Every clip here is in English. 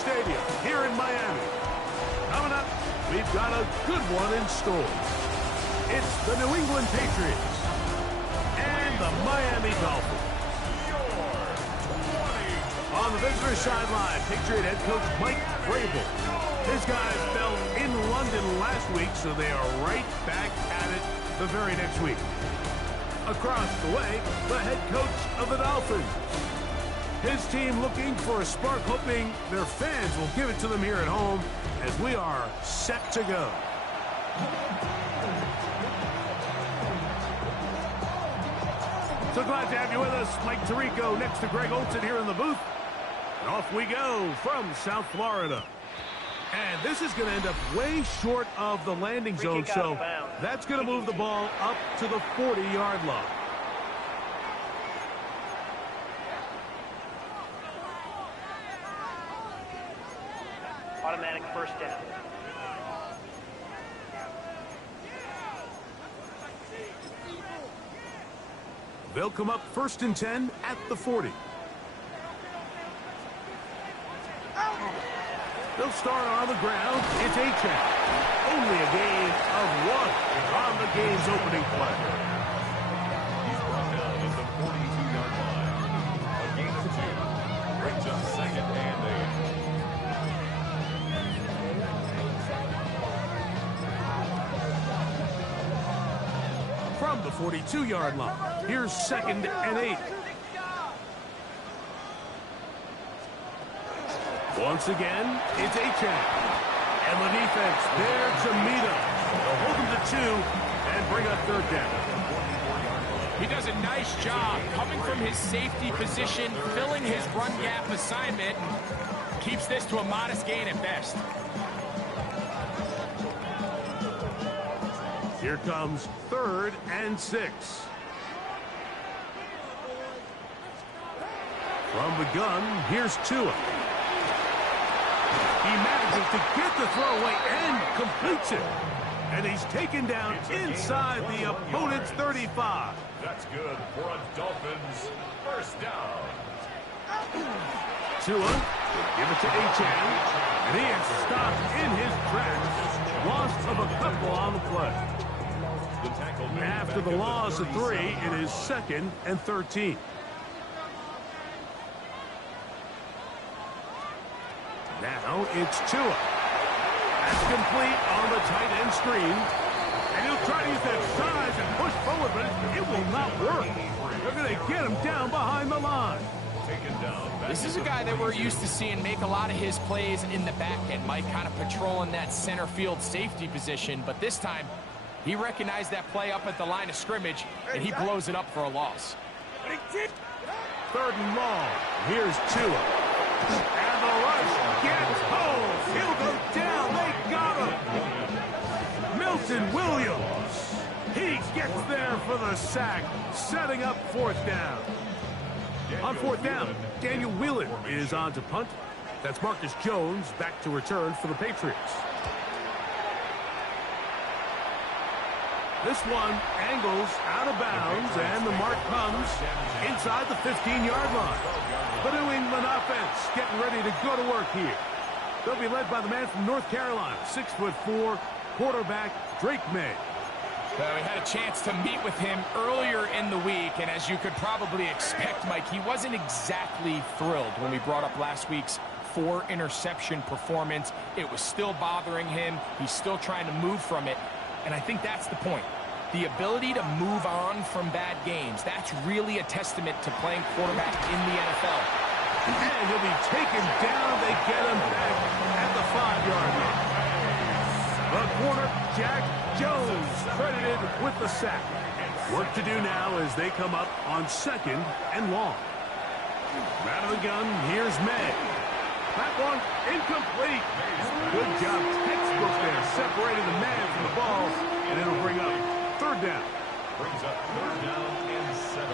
Stadium here in Miami. Coming up, we've got a good one in store. It's the New England Patriots and the Miami Dolphins. On the visitor sideline, Patriot head coach Mike Vrabel. His guys fell in London last week, so they are right back at it the very next week. Across the way, the head coach of the Dolphins. His team looking for a spark, hoping their fans will give it to them here at home as we are set to go. So glad to have you with us. Mike Tirico next to Greg Olson here in the booth. And off we go from South Florida. And this is going to end up way short of the landing zone, so that's going to move the ball up to the 40-yard line. Automatic first down. They'll come up 1st and 10 at the 40. They'll start on the ground. It's A-Chan. Only a gain of 1 on the game's opening play. He's brought down at the 42-yard line. A gain of 2. Brings up 2nd and 8. From the 42-yard line, here's 2nd and 8. Once again, it's A-Chan. And the defense there to meet him. They'll hold him to 2 and bring up 3rd down. He does a nice job coming from his safety position, filling his run gap assignment, and keeps this to a modest gain at best. Here comes 3rd and 6. From the gun, here's Tua. He manages to get the throw away and completes it. And he's taken down inside the opponent's 35. That's good for a Dolphins first down. Tua will give it to A-Chan. And he is stopped in his tracks. Loss of a couple on the play. After the loss of 3, it is 2nd and 13. Now it's Tua. That's complete on the tight end screen. And he'll try to use that size and push forward, but it will not work. They're going to get him down behind the line. This is a guy that we're used to seeing make a lot of his plays in the back end. Mike kind of patrolling that center field safety position, but this time he recognized that play up at the line of scrimmage, and he blows it up for a loss. 3rd and long. Here's Tua. And the rush gets home. He'll go down. They got him. Milton Williams. He gets there for the sack, setting up 4th down. On 4th down, Daniel Whelan is on to punt. That's Marcus Jones back to return for the Patriots. This one angles out of bounds, and the mark comes inside the 15-yard line. The New England offense getting ready to go to work here. They'll be led by the man from North Carolina, 6'4", quarterback Drake May. Well, we had a chance to meet with him earlier in the week, and as you could probably expect, Mike, he wasn't exactly thrilled when we brought up last week's 4-interception performance. It was still bothering him. He's still trying to move from it. And I think that's the point. The ability to move on from bad games. That's really a testament to playing quarterback in the NFL. And he'll be taken down. They get him back at the 5-yard line. The corner, Jack Jones, credited with the sack. Work to do now as they come up on 2nd and long. Out of the gun, here's May. That one incomplete. Good job, textbook there, separating the man from the ball, and it'll bring up 3rd down. Brings up 3rd down and 17.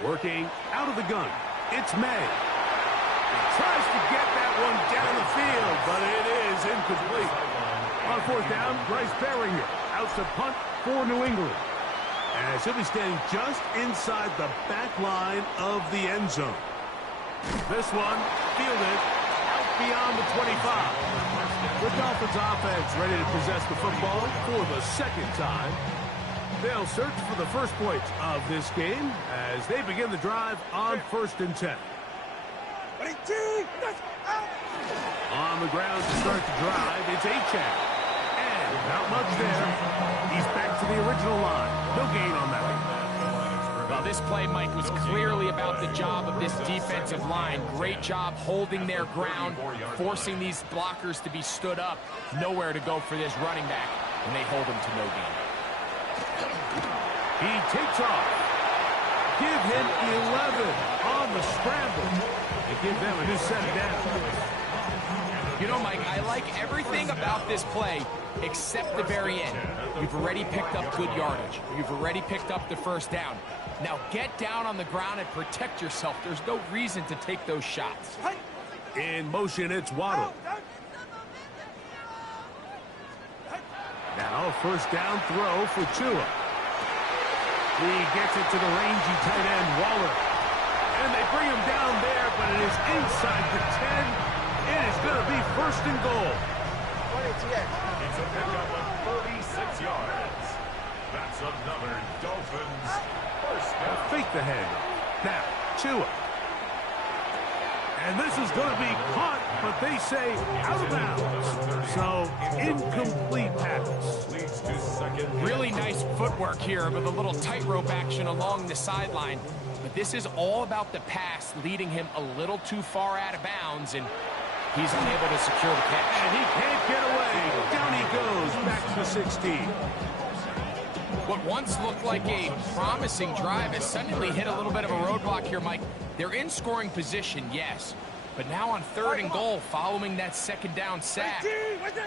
Working out of the gun, it's May. He tries to get that one down the field, but it is incomplete. On 4th down, Bryce Berringer out to punt for New England. As he'll be standing just inside the back line of the end zone. This one fielded out beyond the 25. The Dolphins offense ready to possess the football for the second time. They'll search for the first points of this game as they begin the drive on 1st and 10. On the ground to start the drive, it's Achane. And not much there. He's back to the original line. No gain on that. Well, this play, Mike, was clearly about the job of this defensive line. Great job holding their ground, forcing these blockers to be stood up. Nowhere to go for this running back, and they hold him to no gain. He takes off. Give him 11 on the scramble. And give them a new set down. You know, Mike, I like everything about this play except the very end. You've already picked up good yardage. You've already picked up the first down. Now get down on the ground and protect yourself. There's no reason to take those shots. In motion, it's Waddle. Now, first down throw for Tua. He gets it to the rangy tight end, Waller. And they bring him down there, but it is inside the 10. It is going to be 1st and goal. It's a pickup of 36 yards. That's another Dolphins first down. Fake the handoff. Now, Tua. And this is going to be caught, but they say out of bounds. So, incomplete pass. Leads to second. Really nice footwork here with a little tightrope action along the sideline. But this is all about the pass leading him a little too far out of bounds, and he's unable to secure the catch. And he can't get away. Down he goes, back to the 16. What once looked like a promising drive has suddenly hit a little bit of a roadblock here, Mike. They're in scoring position, yes. But now on 3rd and goal, following that 2nd down sack,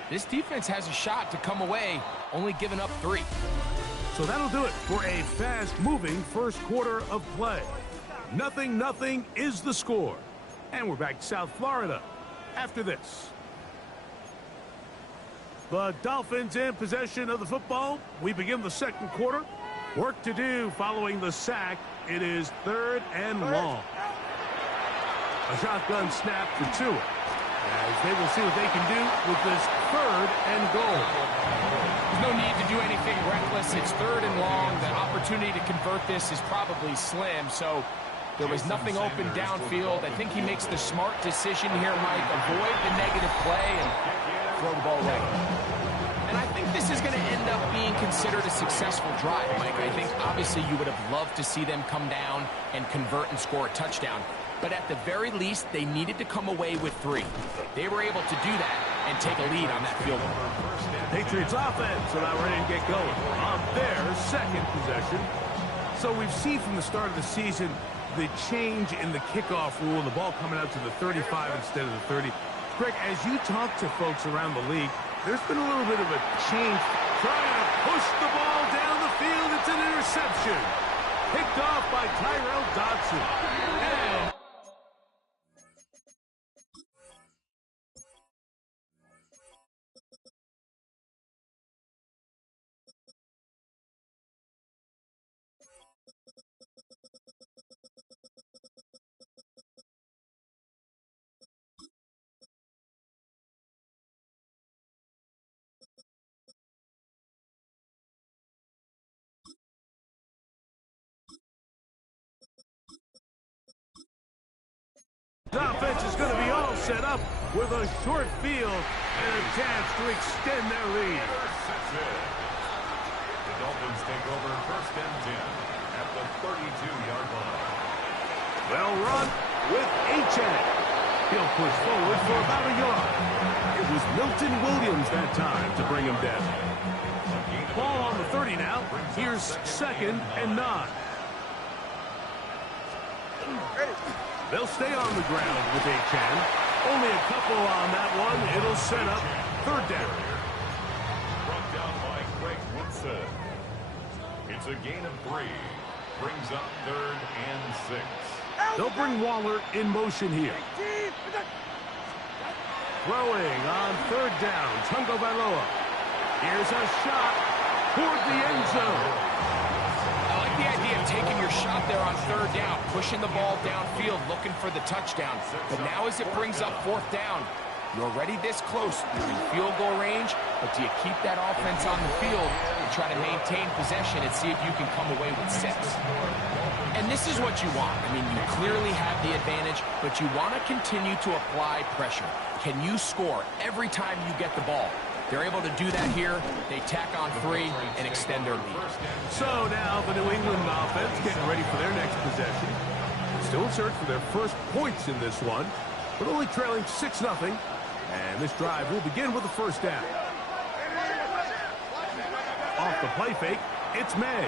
this defense has a shot to come away, only giving up 3. So that'll do it for a fast-moving first quarter of play. 0-0 is the score. And we're back to South Florida after this. The Dolphins in possession of the football. We begin the second quarter. Work to do following the sack. It is 3rd and long. A shotgun snap for Tua, as they will see what they can do with this 3rd and goal. There's no need to do anything reckless. It's 3rd and long. The opportunity to convert this is probably slim, so there was nothing open downfield. I think he makes the smart decision here, Mike. Avoid the negative play and throw the ball away. And I think this is going to end up being considered a successful drive, Mike. I think obviously you would have loved to see them come down and convert and score a touchdown. But at the very least, they needed to come away with 3. They were able to do that and take a lead on that field goal. Patriots offense about ready to get going on their 2nd possession. So we've seen from the start of the season the change in the kickoff rule, the ball coming out to the 35 instead of the 30. Greg, as you talk to folks around the league, there's been a little bit of a change. Trying to push the ball down the field. It's an interception. Picked off by Tyrell Dodson. And the offense is going to be all set up with a short field and a chance to extend their lead. The Dolphins take over 1st and 10 at the 32-yard line. Well run with Achane. He'll push forward for about a yard. It was Milton Williams that time to bring him down. Ball on the 30 now. Here's 2nd and 9. They'll stay on the ground with Achane. Only a couple on that one. It'll set up 3rd down. Brought down by Greg Woodson. It's a gain of 3. Brings up 3rd and 6. They'll bring Waller in motion here. Throwing on 3rd down. Tungo Bailoa. Here's a shot toward the end zone. shot there on third down, pushing the ball downfield, looking for the touchdown. But now as it brings up fourth down, you're already this close. You're in field goal range, but do you keep that offense on the field and try to maintain possession and see if you can come away with 6? And this is what you want. I mean, you clearly have the advantage, but you want to continue to apply pressure. Can you score every time you get the ball? They're able to do that here. They tack on 3 and extend their lead. So now the New England offense getting ready for their next possession. Still in search for their first points in this one, but only trailing 6-0. And this drive will begin with the first down. Off the play fake, it's May.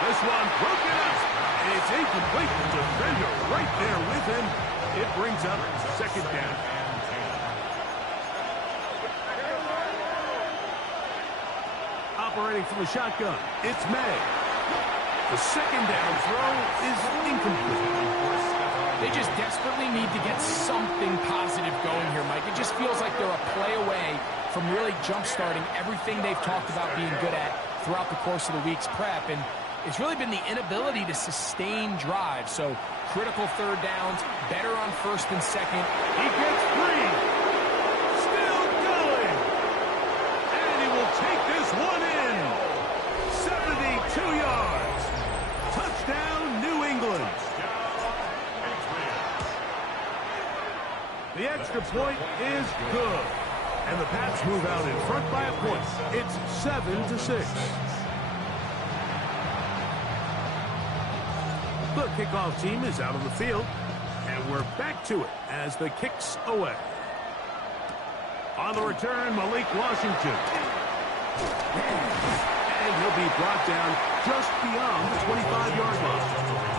This one broken up. It's incomplete. The defender right there with him. It brings up second down. Operating from the shotgun, it's May. The second down throw is incomplete. They just desperately need to get something positive going here, Mike. It just feels like they're a play away from really jump-starting everything they've talked about being good at throughout the course of the week's prep. And it's really been the inability to sustain drives. So critical third downs, better on first and second. He gets free. Still going. And he will take this one in. 72 yards. Touchdown, New England. The extra point is good. And the Pats move out in front by a point. It's 7-6. The kickoff team is out on the field. And we're back to it as the kick's away. On the return, Malik Washington. And he'll be brought down just beyond the 25-yard line.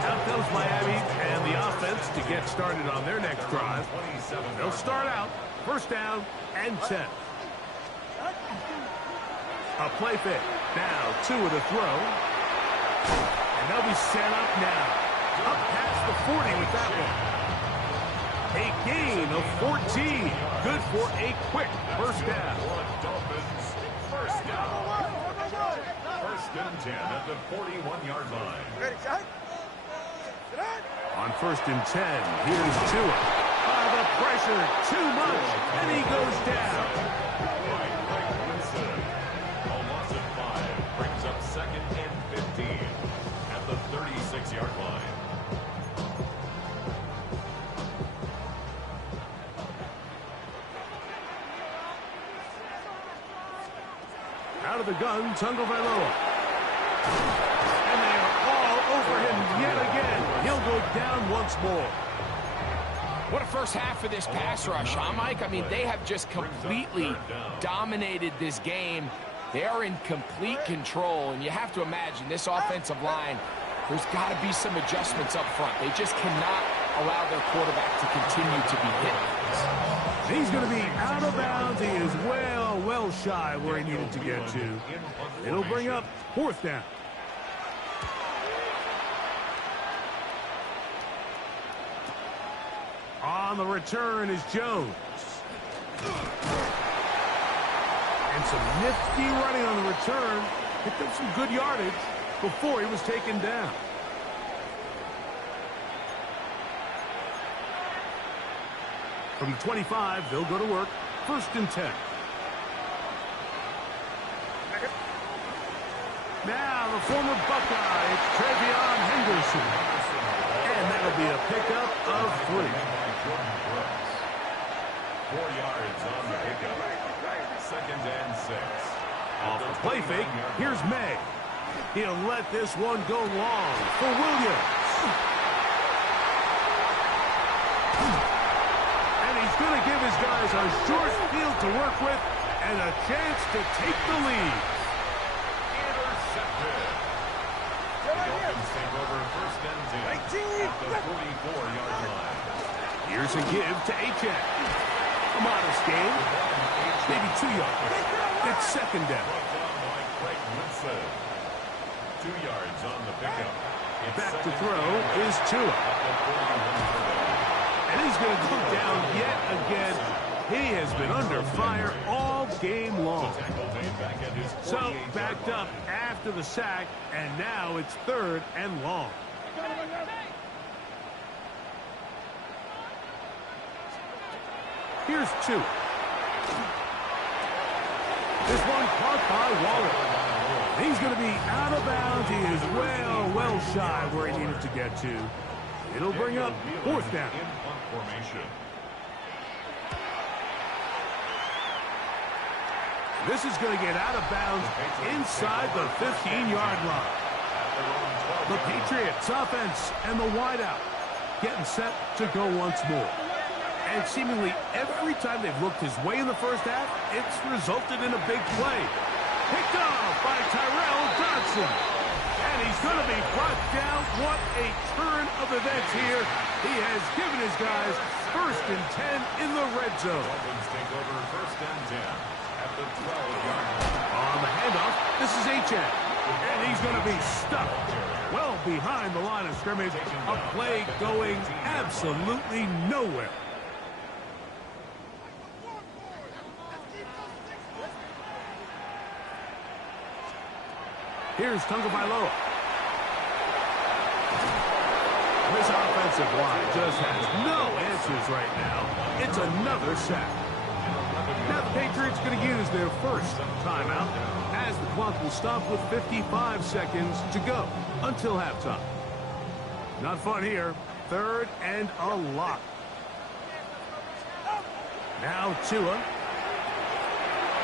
Out comes Miami and the offense to get started on their next drive. They'll start out first down and 10. A play fake. Now 2 with a throw. And they'll be set up now. Up past the 40 with that one. A gain of 14. Good for a quick first down. First down. First and 10 at the 41-yard line. Ready, shot? On first and 10, here's Tua. The pressure, too much, and he goes down. A loss of 5 brings up second and 15 at the 36-yard line. Out of the gun, Tagovailoa. And they are all over him yet again. He'll go down once more. What a first half of this pass rush, huh, Mike? I mean, they have just completely dominated this game. They are in complete control, and you have to imagine this offensive line, there's got to be some adjustments up front. They just cannot allow their quarterback to continue to be hit. He's going to be out of bounds. He is well shy where he needed to get to. It'll bring up fourth down. On the return is Jones. And some nifty running on the return. Picked up some good yardage before he was taken down. From the 25, they'll go to work. First and 10. Now the former Buckeye, it's Trevion Henderson. And that'll be a pickup of 3. 4 yards on the pickup. Second and 6. Off the play fake, here's May. He'll let this one go long for Williams. And he's going to give his guys a short field to work with and a chance to take the lead. Intercepted. The Dolphins take over first and 10 at the 44-yard line. Here's a give to Achek. A modest gain, maybe 2 yards. It's second down. 2 yards on the pickup. Back to throw is Tua. And he's going to go down yet again. He has been under fire all game long. Tackle made back at his So 48-yard backed line. up after the sack, and now it's 3rd and long. Here's 2. This one caught by Waller. He's going to be out of bounds. He is well shy where he needed to get to. It'll bring up 4th down. In punt formation. This is going to get out of bounds inside the 15-yard line. The Patriots offense and the wideout getting set to go once more. And seemingly every time they've looked his way in the first half, it's resulted in a big play. Picked off by Tyrell Dodson. And he's going to be brought down. What a turn of events here. He has given his guys 1st and 10 in the red zone. Dolphins take over 1st and 10 at the 12-yard line. On the handoff, this is H.N. And he's going to be stuck well behind the line of scrimmage. A play going absolutely nowhere. Here's Tagovailoa. This offensive line just has no answers right now. It's another sack. Now the Patriots going to use their first timeout as the clock will stop with 55 seconds to go until halftime. Not fun here. 3rd and a lot. Now Tua.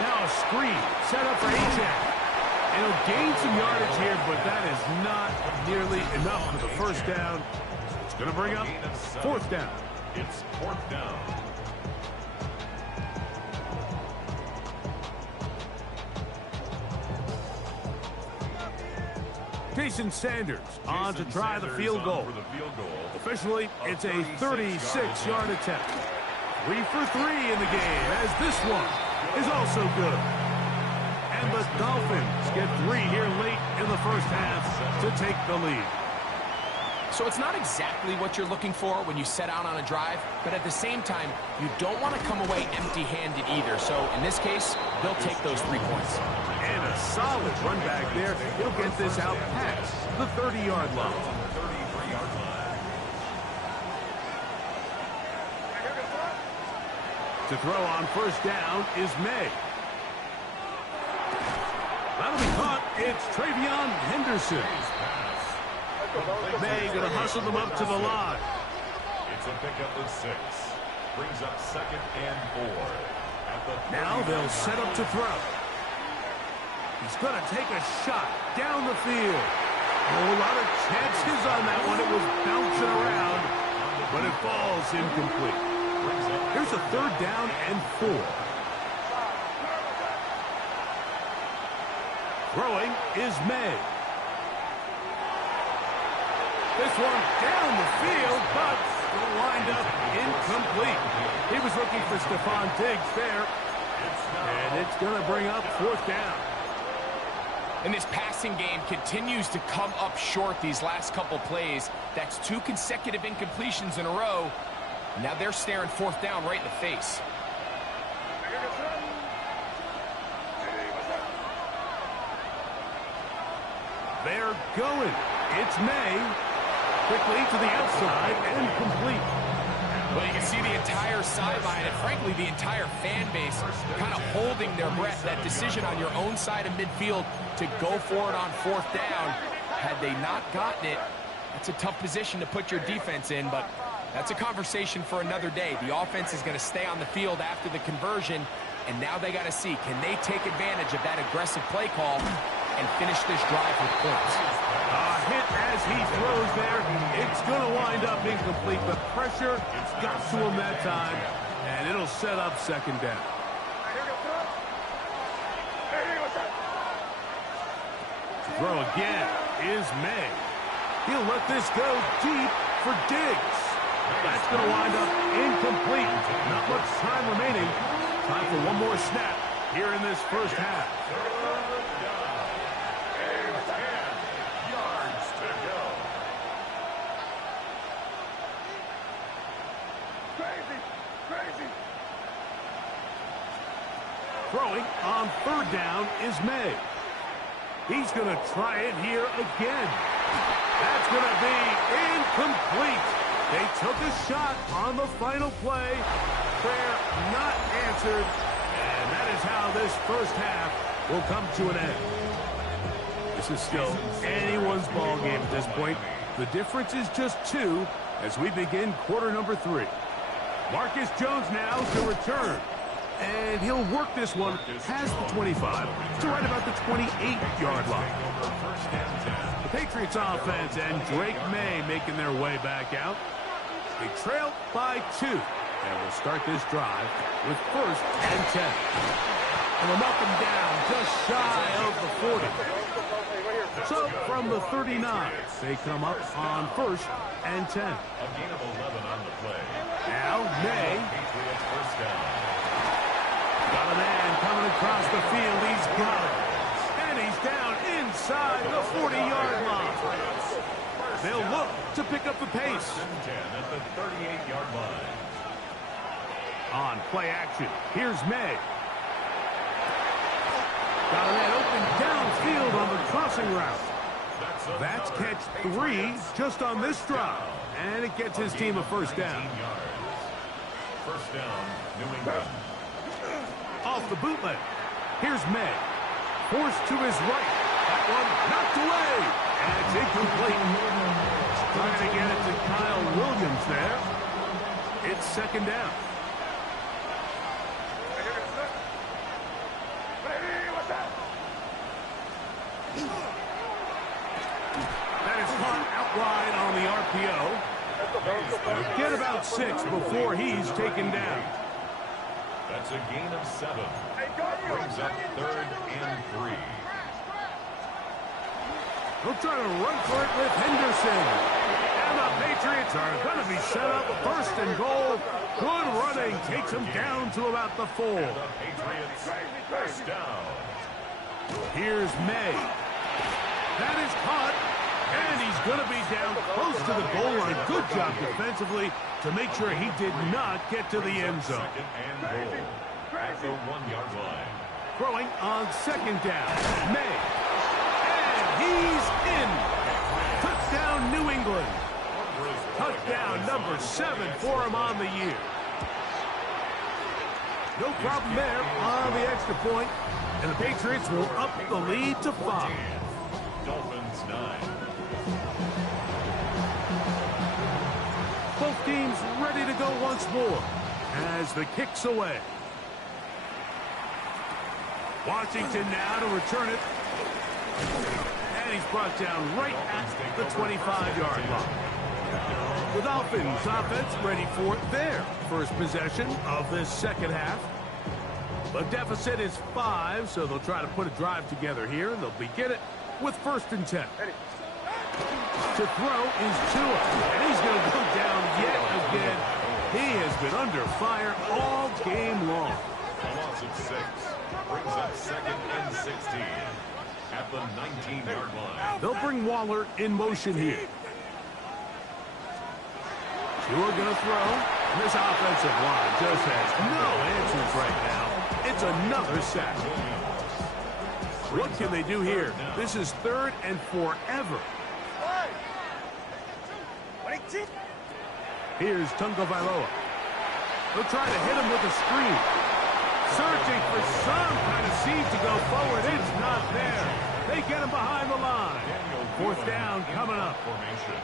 Now a screen set up for H.N. He'll gain some yardage here, but that is not nearly enough for the 1st down. It's going to bring up 4th down. It's 4th down. Jason Sanders on to try the field goal. Officially, it's a 36-yard attempt. 3 for 3 in the game, as this one is also good. And the Dolphins get 3 here late in the first half to take the lead. So it's not exactly what you're looking for when you set out on a drive, but at the same time, you don't want to come away empty-handed either. So in this case, they'll take those 3 points. And a solid run back there. He'll get this out past the 30-yard line. To throw on 1st down is May. That'll be caught. It's Travion Henderson. May going to hustle them up to the line. It's a pickup of 6. Brings up 2nd and 4. Now they'll set up to throw. He's going to take a shot down the field. A lot of chances on that one. It was bouncing around, but it falls incomplete. Here's a 3rd down and 4. Throwing is May. This one down the field, but will wind up incomplete. He was looking for Stephon Diggs there. And it's going to bring up 4th down. And this passing game continues to come up short these last couple plays. That's 2 consecutive incompletions in a row. Now they're staring 4th down right in the face. They're going. It's May. Quickly to the outside and complete. Well, you can see the entire sideline and, frankly, the entire fan base kind of holding their breath. That decision on your own side of midfield to go for it on 4th down, had they not gotten it, that's a tough position to put your defense in, but that's a conversation for another day. The offense is going to stay on the field after the conversion, and now they got to see, can they take advantage of that aggressive play call and finish this drive with points? Hit as he throws there. It's going to wind up incomplete. The pressure got to him that time, and it'll set up 2nd down. Throw again is May. He'll let this go deep for Diggs. That's going to wind up incomplete. Not much time remaining. Time for one more snap here in this first half. Throwing on third down is May. He's going to try it here again. That's going to be incomplete. They took a shot on the final play. Prayer not answered. And that is how this first half will come to an end. This is still anyone's ball game at this point. The difference is just 2 as we begin quarter number 3. Marcus Jones now to return. And he'll work this one past the 25 to right about the 28-yard line. The Patriots offense and Drake May making their way back out. They trail by 2. And we'll start this drive with first and 10. And they'll knock them down just shy of the 40. So from the 39, they come up on first and 10. A gain of 11 on the play. Now May. Patriots first down. Got a man coming across the field. He's got it. And he's down inside the 40-yard line. They'll look to pick up the pace. 10 at the 38-yard line. On play action, here's May. Got a man open downfield on the crossing route. That's catch 3 just on this drive. And it gets his team a first down. First down, New England. Off the bootleg. Here's May. Forced to his right. That one knocked away. And it's incomplete. Trying to get it to Kyle Williams there. It's second down. That is caught out wide on the RPO. Get about 6 before he's taken down. That's a gain of 7. Brings up third and 3. They'll try to run for it with Henderson. And the Patriots are going to be set up first and goal. Good running. Takes them down to about the 4. The Patriots first down. Here's May. That is caught. And he's going to be down close to the goal line. Good job defensively to make sure he did not get to the end zone. Second and goal at the 1-yard line. Throwing on second down. May. And he's in. Touchdown, New England. Touchdown number 7 for him on the year. No problem there on the extra point. And the Patriots will up the lead to 5. Dolphins 9. Both teams ready to go once more as the kick's away. Washington now to return it. And he's brought down right at the 25-yard line. The Dolphins offense ready for their first possession of this second half. The deficit is 5, so they'll try to put a drive together here, and they'll begin it with first and 10. To throw is Tua, and he's going to go down yet again. He has been under fire all game long. A loss of 6. Brings up second and 16 at the 19-yard line. They'll bring Waller in motion here. Tua going to throw. And this offensive line just has no answers right now. It's another sack. What can they do here? This is third and forever. Here's Tunga Vailoa. They'll try to hit him with a screen. Searching for some kind of seed to go forward. It's not there. They get him behind the line. Fourth down coming up. Formation.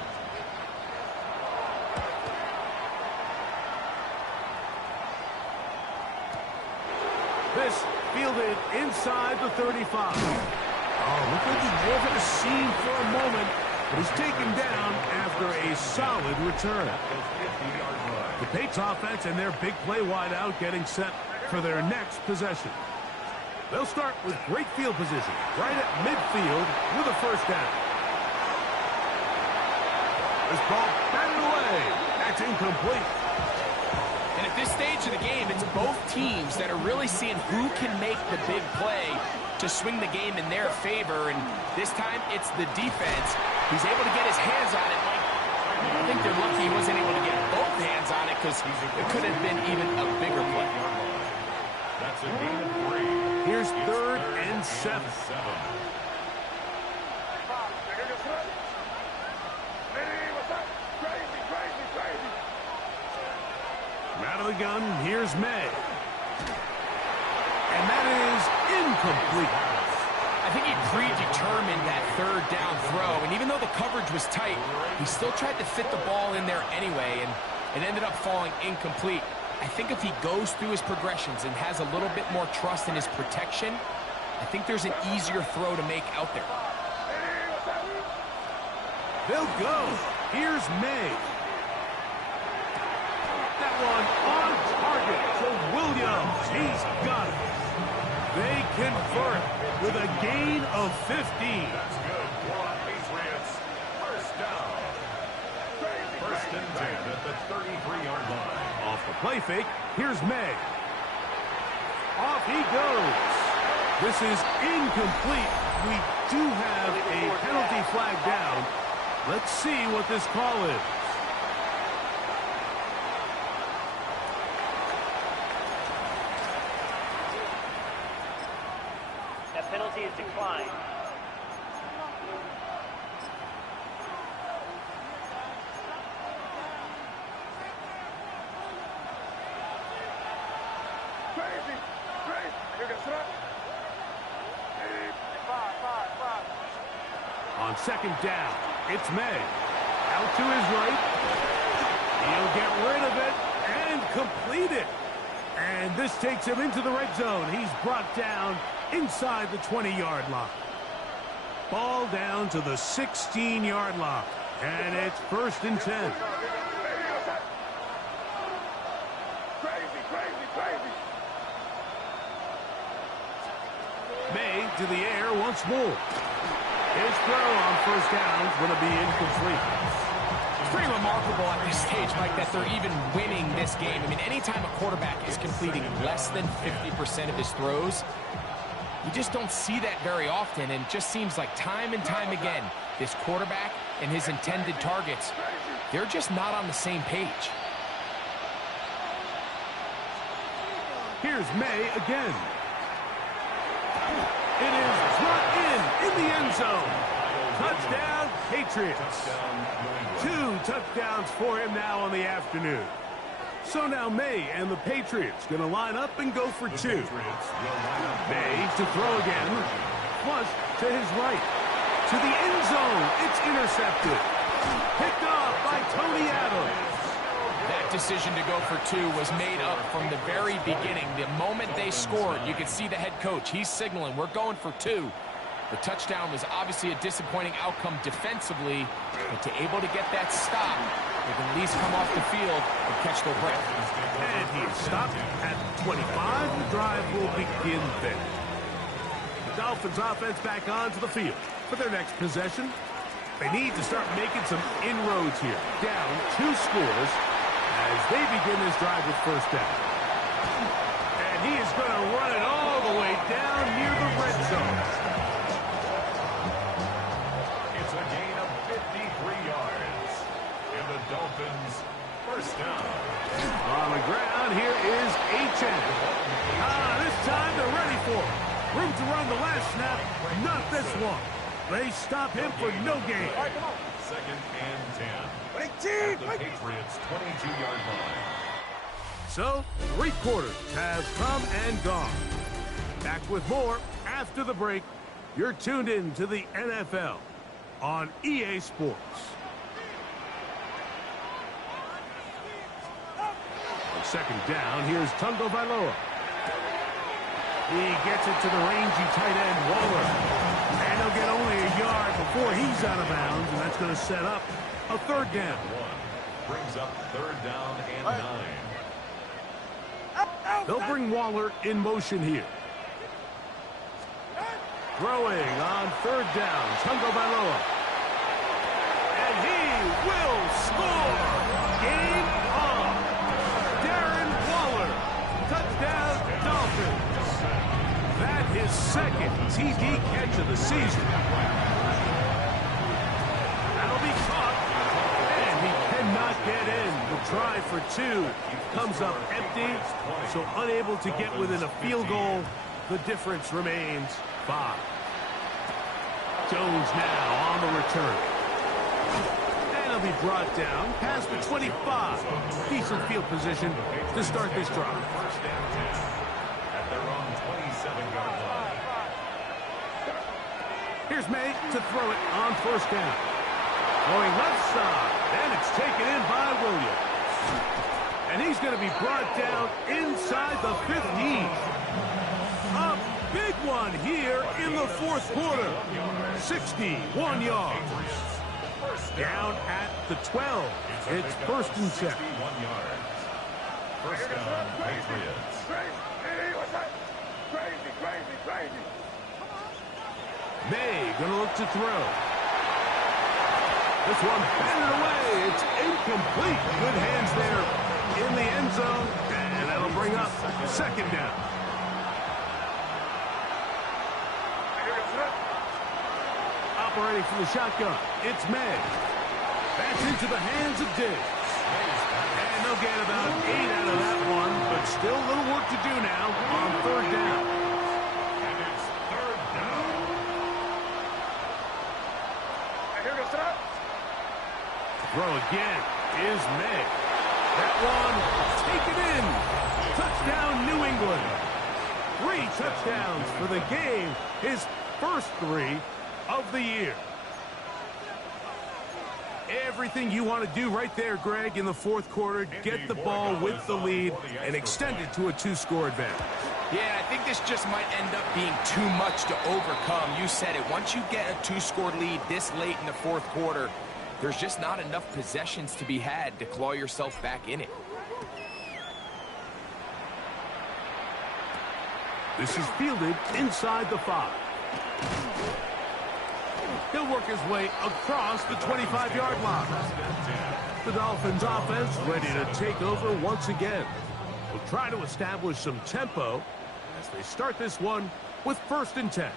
This fielded inside the 35. Oh, look like he's driven a seam for a moment, but he's taken down after a solid return. The Patriots offense and their big play wideout getting set for their next possession. They'll start with great field position right at midfield with a first down. This ball batted away. That's incomplete. And at this stage of the game, it's both teams that are really seeing who can make the big play to swing the game in their favor. And this time, it's the defense who's able to get his hands on it. I think they're lucky he wasn't able to get both hands on it because it could have been even a bigger play. That's a gain of 3. Here's 3rd and 7. Out of the gun, here's May. And that is incomplete. I think he predetermined that 3rd down throw, and even though the coverage was tight, he still tried to fit the ball in there anyway, and it ended up falling incomplete. I think if he goes through his progressions and has a little bit more trust in his protection, I think there's an easier throw to make out there. They'll go. Here's May. That one on target to Williams. He's got it. They convert with a gain of 15. That's good. Patriots. First down. 1st and 10 at the 33-yard line. Off the play fake, here's May. Off he goes. This is incomplete. We do have a penalty flag down. Let's see what this call is. That penalty is declined. On 2nd down, it's May. Out to his right. He'll get rid of it and complete it. And this takes him into the red zone. He's brought down inside the 20-yard line. Ball down to the 16-yard line. And it's 1st and 10. May to the air once more. His throw on 1st down is going to be incomplete. It's pretty remarkable at this stage, Mike, that they're even winning this game. I mean, anytime a quarterback is completing less than 50% of his throws, you just don't see that very often, and it just seems like time and time again, this quarterback and his intended targets, they're just not on the same page. Here's May again. It is brought in the end zone. Touchdown, Patriots. 2 touchdowns for him now on the afternoon. So now May and the Patriots going to line up and go for 2. May to throw again. Plus to his right. To the end zone. It's intercepted. Picked off by Tony Adams. That decision to go for 2 was made up from the very beginning. The moment they scored, you could see the head coach. He's signaling, we're going for 2. The touchdown was obviously a disappointing outcome defensively, but to able to get that stop, they can at least come off the field and catch their breath. And he's stopped at 25. The drive will begin then. The Dolphins offense back onto the field for their next possession. They need to start making some inroads here. Down 2 scores as they begin this drive with 1st down. And he is going to run it all the way down near the red zone. It's a gain of 53 yards. And the Dolphins, 1st down. On the ground, here is H.N. This time they're ready for it. Room to run the last snap, not this one. They stop him for no gain. 2nd and 10. At the Patriots' 22-yard line. So, 3 quarters have come and gone. Back with more after the break. You're tuned in to the NFL on EA Sports. On 2nd down, here's Tungo Bailoa. He gets it to the rangy tight end, Waller. And he'll get only a yard before he's out of bounds, and that's going to set up a 3rd down. Brings up 3rd down and 9. They'll bring Waller in motion here. Throwing on 3rd down, Tungo Bailoa. And he will score! Game on! Darren Waller, touchdown Dolphins. That his 2nd TD catch of the season. That'll be caught. And he cannot get in. The try for 2 comes up empty, so unable to get within a field goal. The difference remains 5. Jones now on the return. And he'll be brought down past the 25. Decent field position to start this drive. First down 10 at their own 27-yard line. Here's May to throw it on first down. Going left side, and it's taken in by Williams. And he's going to be brought down inside the 15. A big one here in the fourth quarter. 61 yards. Down at the 12. It's first and 10. 61 yards. First down, Patriots. May going to look to throw. This one batted away. It's incomplete. Good hands there in the end zone. And that'll bring up second down. Operating from the shotgun. It's May. That's into the hands of Diggs. And they'll get about 8 out of that one. But still a little work to do now on third down. And it's third down. Throw again is May. That one taken in. Touchdown, New England. 3 touchdowns for the game. His first 3 of the year. Everything you want to do right there, Greg, in the fourth quarter. Get the ball with the lead and extend it to a 2-score advantage. Yeah, I think this just might end up being too much to overcome. You said it. Once you get a 2-score lead this late in the fourth quarter, there's just not enough possessions to be had to claw yourself back in it. This is fielded inside the 5. He'll work his way across the 25-yard line. The Dolphins offense ready to take over once again. Will try to establish some tempo as they start this one with first and 10.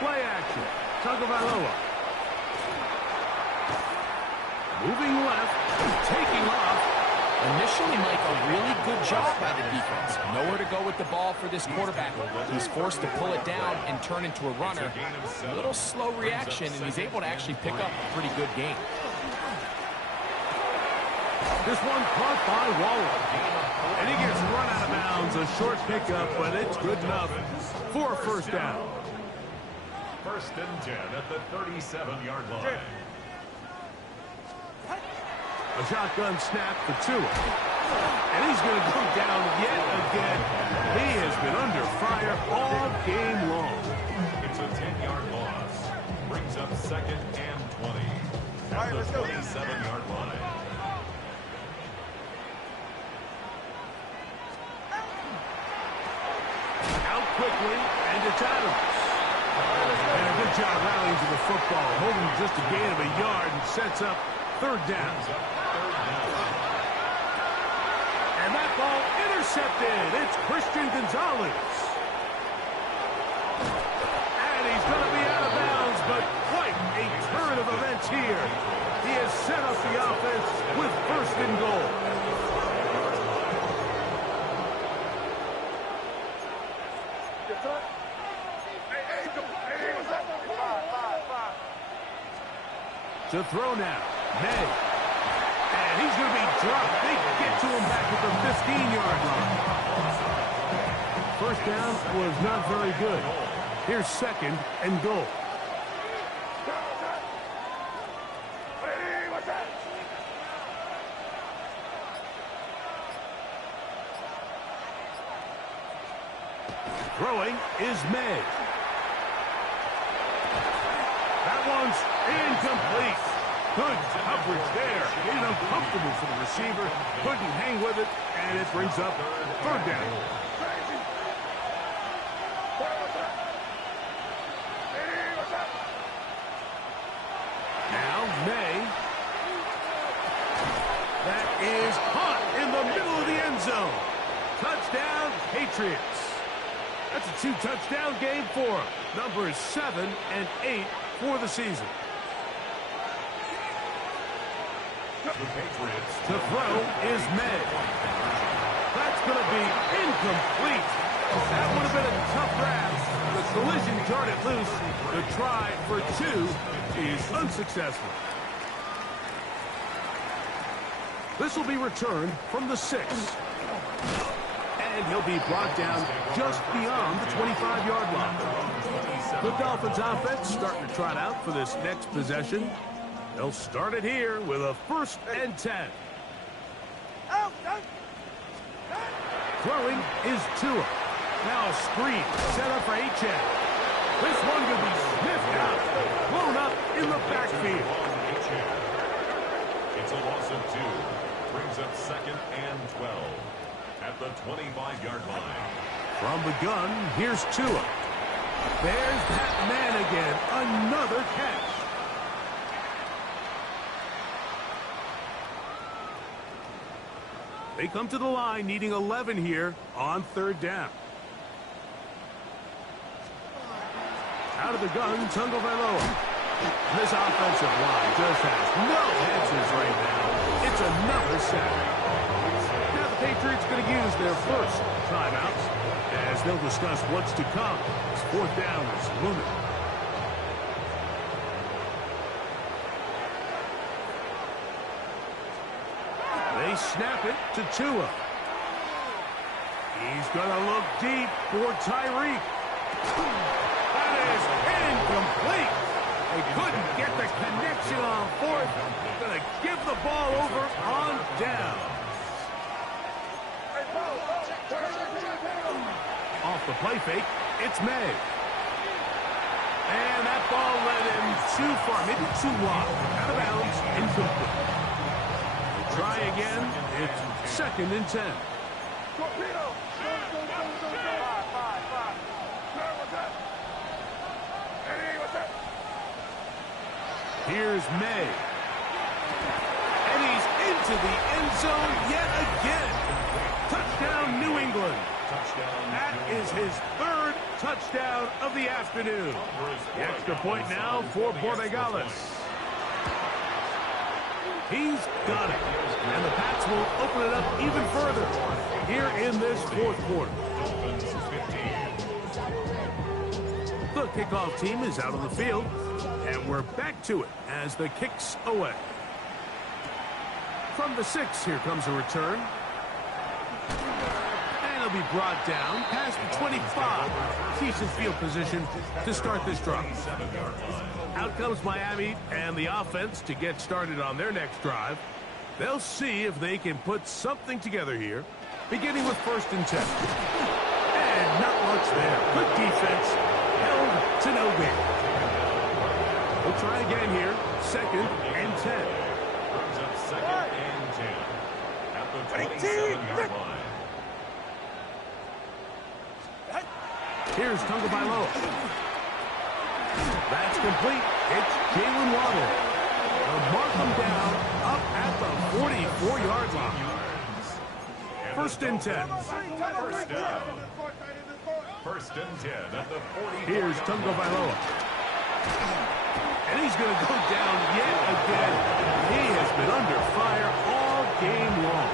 Play action. Tagovailoa. Moving left, taking off. Initially, Mike, a really good job by the defense. Nowhere to go with the ball for this quarterback. He's forced to pull it down and turn into a runner. A little slow reaction, and he's able to actually pick up a pretty good game. This one caught by Waller. And he gets run out of bounds. A short pickup, but it's good enough for a first down. First and 10 at the 37-yard line. A shotgun snap for Tua. And he's going to go down yet again. He has been under fire all game long. It's a 10-yard loss. Brings up second and 20 at the 27-yard line. Out quickly, and it's Adams. And a good job rallying to the football, holding just a gain of a yard and sets up third down. And that ball intercepted. It's Christian Gonzalez. And he's going to be out of bounds, but quite a turn of events here. He has set up the offense with first and goal. To throw now, May. And he's going to be dropped. They get to him back at the 15-yard line. First down was not very good. Here's second and goal. Throwing is May. That one's incomplete. Good coverage there. Made it uncomfortable for the receiver. Couldn't hang with it, and it brings up third down. Now May. That is caught in the middle of the end zone. Touchdown, Patriots. That's a 2-touchdown game for him. Numbers 7 and 8 for the season. The Patriots. To throw is May. That's going to be incomplete. That would have been a tough grab. The collision jarred it loose. The try for 2 is unsuccessful. This will be returned from the 6. And he'll be brought down just beyond the 25-yard line. The Dolphins offense starting to trot out for this next possession. They'll start it here with a 1st and 10. Throwing is Tua. Now a screen set up for H.N. This one could be sniffed out. Blown up in the backfield. It's a loss of 2. Brings up 2nd and 12. At the 25-yard line. From the gun, here's Tua. There's that man again. Another catch. They come to the line needing 11 here on 3rd down. Out of the gun, Tagovailoa. This offensive line just has no answers right now. It's another sack. Now the Patriots going to use their first timeouts as they'll discuss what's to come. This 4th down is looming. They snap it to Tua. He's going to look deep for Tyreek. That is incomplete. They couldn't get the connection on 4th. Going to give the ball over on down. Off the play fake, it's May. And that ball led him too far, maybe too wide. Out of bounds, incomplete. Try again. It's 2nd and 10. Here's May. And he's into the end zone yet again. Touchdown, New England. That is his 3rd touchdown of the afternoon. The extra point now for Borregales. He's got it. And the Pats will open it up even further here in this 4th quarter. The kickoff team is out on the field, and we're back to it as the kick's away. From the 6, here comes a return. And he'll be brought down past the 25. Decent field position to start this drive. Out comes Miami and the offense to get started on their next drive. They'll see if they can put something together here, beginning with 1st and 10. And not much there. Good defense. Held to no gain. We'll try again here. 2nd and 10. Brings up 2nd and 10. At the 27-yard line. Here's Tagovailoa. That's complete. It's Jalen Waddle. They'll mark them down up at the 44-yard line. 1st and 10. First down. 1st and 10 at the 40. Here's Tagovailoa. And he's going to go down yet again. He has been under fire all game long.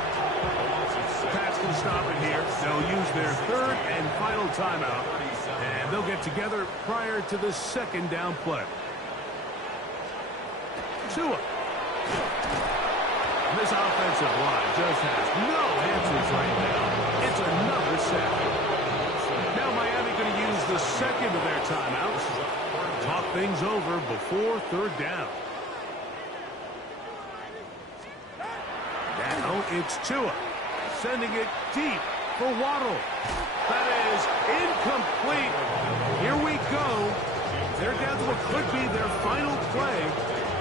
Pats can stop it here. They'll use their 3rd and final timeout. And they'll get together prior to the 2nd down play. Tua. This offensive line just has no answers right now. It's another sack. Now Miami going to use the 2nd of their timeouts. Talk things over before 3rd down. Now it's Tua. Sending it deep for Waddle. That is incomplete. Here we go. They're down to what could be their final play.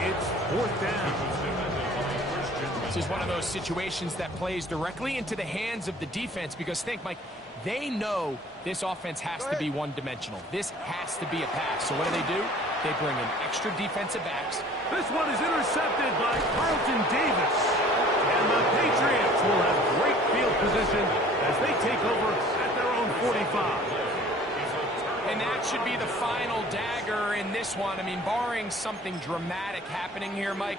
It's 4th down. This is one of those situations that plays directly into the hands of the defense because think, Mike, they know this offense has to be one-dimensional. This has to be a pass. So what do? They bring in extra defensive backs. This one is intercepted by Carlton Davis. And the Patriots will have great field position as they take over at their own 45. And that should be the final dagger in this one. I mean, barring something dramatic happening here, Mike,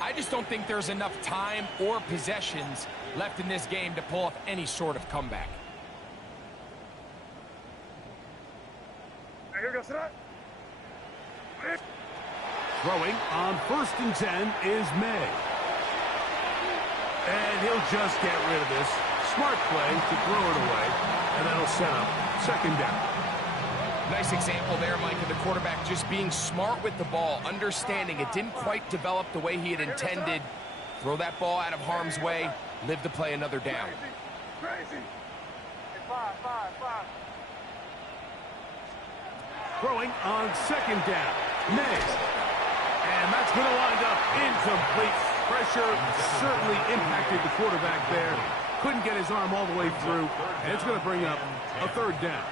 I just don't think there's enough time or possessions left in this game to pull off any sort of comeback. Throwing on 1st and 10 is May. And he'll just get rid of this. Smart play to throw it away, and that'll set up 2nd down. Nice example there, Mike, of the quarterback just being smart with the ball, understanding it didn't quite develop the way he had intended. Throw that ball out of harm's way, live to play another down. Crazy. Throwing on 2nd down, May. And that's going to wind up incomplete. Pressure certainly impacted the quarterback there. Couldn't get his arm all the way through, and it's going to bring up a 3rd down.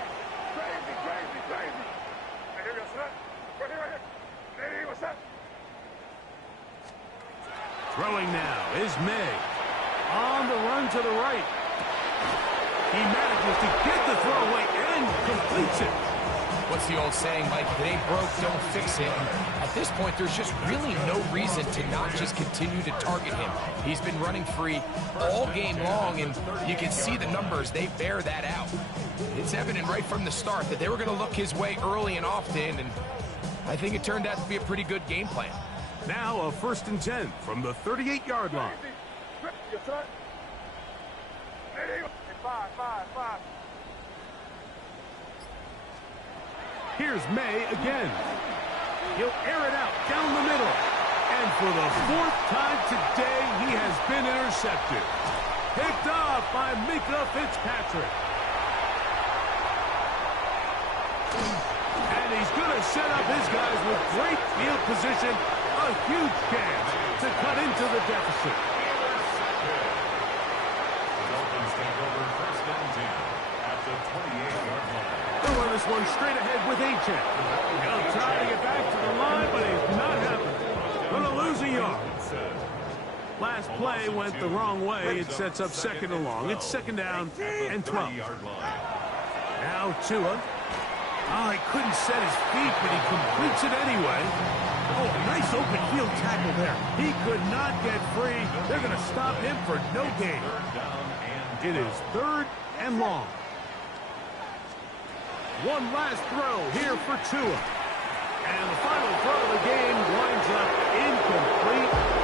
Throwing now is May. On the run to the right. He manages to get the throw away and completes it. What's the old saying, Mike? If it ain't broke, don't fix it. And at this point, there's just really no reason to not just continue to target him. He's been running free all game long, and you can see the numbers. They bear that out. It's evident right from the start that they were going to look his way early and often, and I think it turned out to be a pretty good game plan. Now a 1st and 10 from the 38-yard line. Here's May again. He'll air it out down the middle. And for the 4th time today, he has been intercepted. Picked off by Mika Fitzpatrick. And he's going to set up his guys with great field position. A huge chance to cut into the deficit. Dolphins take over 1st and 10 at the 28-yard line. They'll run this one straight ahead with Agent. He'll try to get back to the line, but it's not happening. Going to lose a yard. Last play went the wrong way. It sets up 2nd and long. It's 2nd down and 12. Now Tua. Oh, he couldn't set his feet, but he completes it anyway. Oh, nice open field tackle there. He could not get free. They're going to stop him for no gain. It is 3rd and long. One last throw here for Tua. And the final throw of the game winds up incomplete.